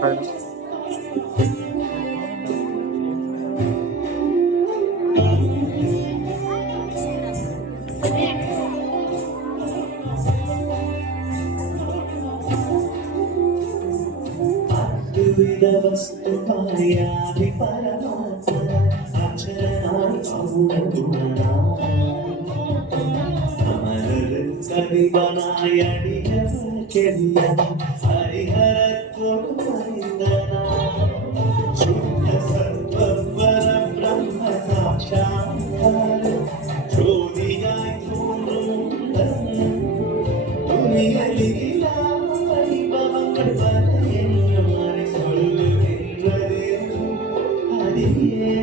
ఉంటాయి. వస్తుయాది పరమాత్మ అక్షరనాయి ఔడగుణనా అమరరు కవివనాయడియవకెదియ హరిహరత్వము మరిందనా శుద్ధ సత్వర బ్రహ్మ సాక్షాత్కార జ్యోతియాయి தோன்றும் துணியலிலா வைபவங்கள் பல சொல்லுகின்றது அதியே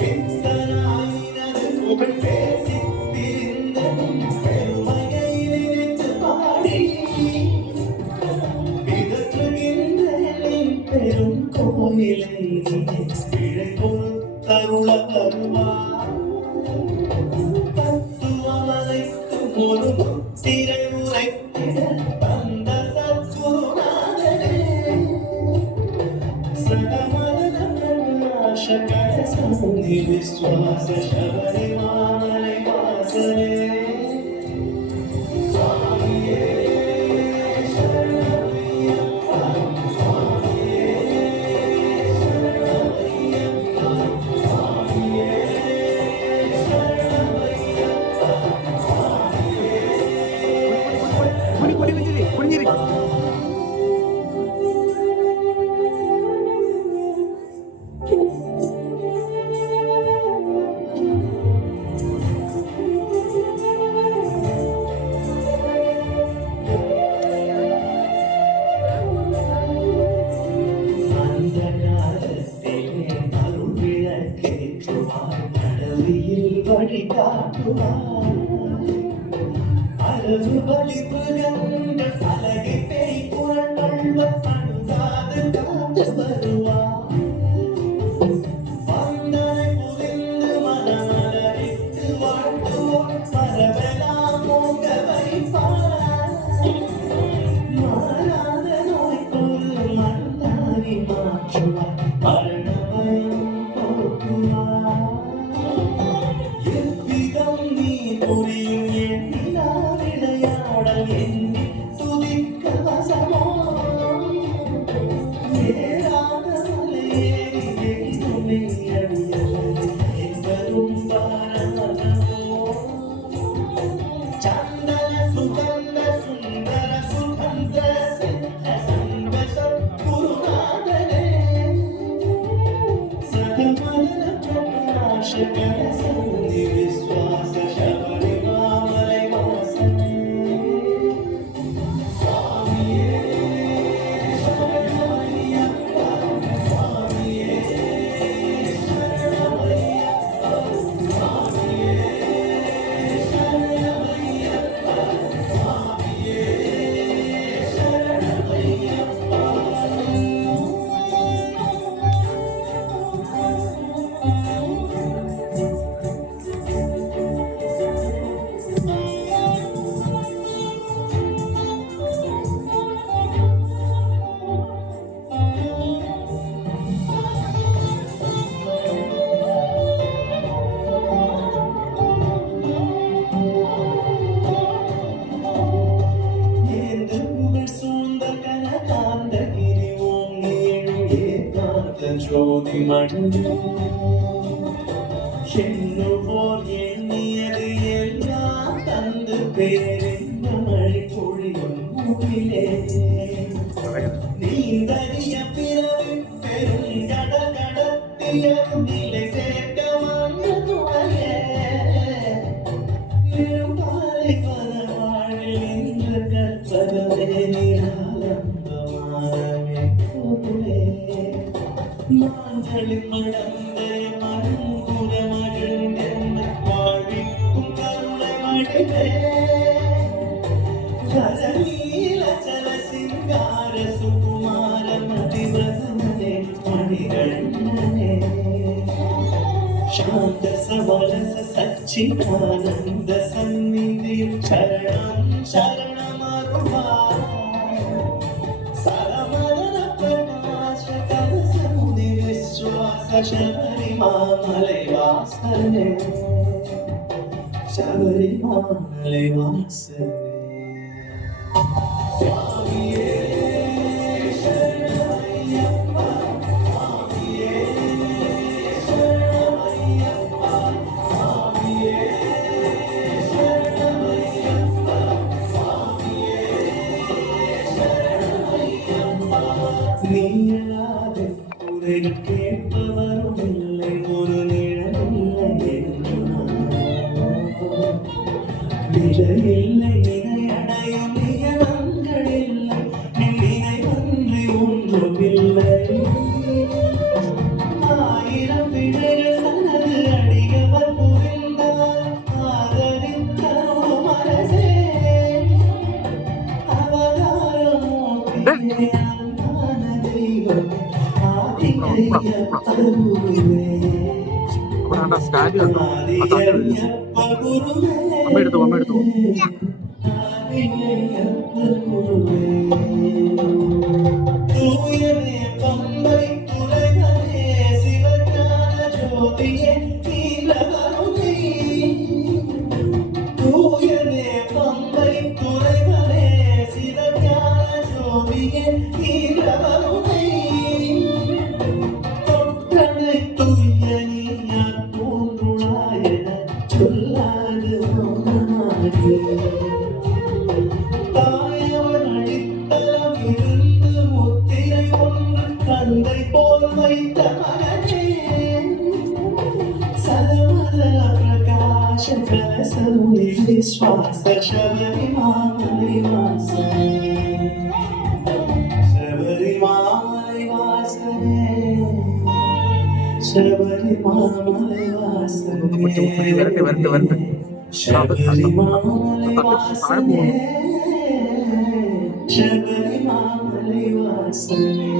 சிந்தனாயினது புகழ் பேசி திரிந்த பெருமையை நினைத்து பாடி பிதற்றுகின்ற பெரும் கோயிலை பிழை பொறுத்தருள வருமா தத்துவமனைக்கும் ஒரு முத்திரை உரைத்திட வந்த சத்குருநாதனே சகமரண பிரகாசகர சந்தி விஸ்வாச சபரிமாலை வாசனே சுவாமியே சரணமையப்பா சுவாமியே சரணமையப்பா சுவாமியே புரிஞ்சிரு அந்த காலத்திலே அருள் விளக்கேற்றுவார் கடவுளில் வழிகாட்டுவார் அளவு வலிப்புகங்கள் அழகை பேய் புறங்கள் பண்பாது காத்து வருவார் வந்தனை புரிந்து மனமலரித்து வாழ்த்துவோம் மரபெல்லாம் போக வைப்பார் மாறாத நோய் பொருள் மண்ணாரி மாற்றுவார் மரணபயம் போக்குவார் எவ்விதம் நீ புரியும் எண்ணிலா விளையாடல் எண்ணி துதிக்க வசமோ ஏறாத மலையேறி எங்குமே அடியவில்லை என்பதும் பாரமோ சந்தன சுகந்த சுந்தர சுகந்த சித்த சன்வச குருநாதனே சகமரண பிரகாசகர சந்தி விஸ்வாச சபரிமாலை வாசனே சுவாமியே சரணமையப்பா சுவாமியே சரணமையப்பா சுவாமியே சரணமையப்பா சுவாமியே சரணமையப்பா ஏந்து புகழ் சூழ்ந்த கனகாந்தகிரி ஓங்கி எழுந்தேகாந்த ஜோதி மண்டு எண்ணுவோர் எண்ணியது எல்லாம் தந்து பேரென்ன மழை பொழியும் முகிலே நீந்தறிய பிறவி பெருங்கட கடத்திய நிலை சேர்க்க வந்த துணையே நிருபாலை பரவாழில் நின்ற கற்பகமே நிராலம்பமானமே பொருளே மான்களின் மடந்தைய மருங்குற மகிழ்ந்தென்னை வாழ்விக்கும் கருணை மடிவே கரநீலச்சல சிங்கார சுகுமார மதிவதனே மணிகண்டனே शांत सबलस सच्चिदानंद सन्निधि शरणं शरणमरुमा सरमर ശബരിമലൈ വാസനേ ശബരിമലൈ വാസനേ സ്വാമിയേ ശരണമയ്യപ്പ സ്വാമിയേ ശരണമയ്യപ്പ സ്വാമിയേ ശരണമയ്യപ്പ സ്വാമിയേ ശരണമയ്യപ്പ നീയല്ലാതെ குறைகள் கேட்பவரும் இல்லை ஒரு நிழலில்லை நிழலில்லை நினை அடையும் நியமங்கள் இல்லை நினை ஒன்றி ஒன்றுமில்லை ஆயிரம் பிழைகள் தனது அடியவர் புரிந்தார் ஆதரித்தரும் அரசே அவதாரமூர்த்தியே அன்பான தெய்வமே അമ്മ എടുത്തു தாயவன் அடித்தளம் இருந்து முத்திரை ஒன்று தந்தை போல் வைத்த மகனே சதமத பிரகாஷ கலசமுனி விஸ்வாச சபரிமலை வாசனே சபரிமலை வாசனே ശബരിമലൈ വാസനേ ശബരിമലൈ വാസനേ ശബരിമലൈ വാസനേ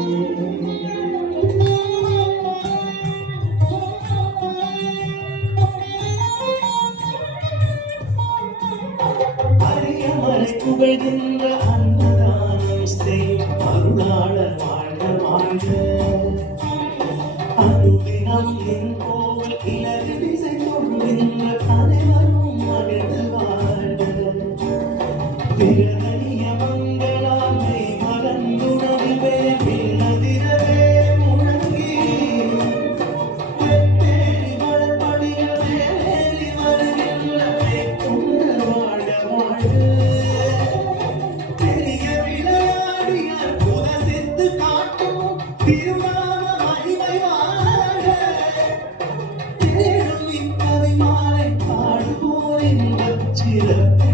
அரியமலை புகழ்கின்ற அன்னதானம் செய்யும் அருளாளர் வாழ்க வாழ்க அருளினம் என் கோவில் இலகு திசை தொழுகின்ற அனைவரும் மகிழ்ந்து வாழ்க விரதனிய மங்களாமை மறந்துணர்வே பின்னதிரவே முழங்கி வெத்தேறி வளர்படியவே ஏறி வருகின்ற கொண்ட வாழ்க வாழ்க பெரிய விளையாடியார் புதசித்து காட்டும் திருநாம மகிமை வாழ்க தேடும் இக்கவி மாலை பாடுவோர் இன்பச் சிறப்பே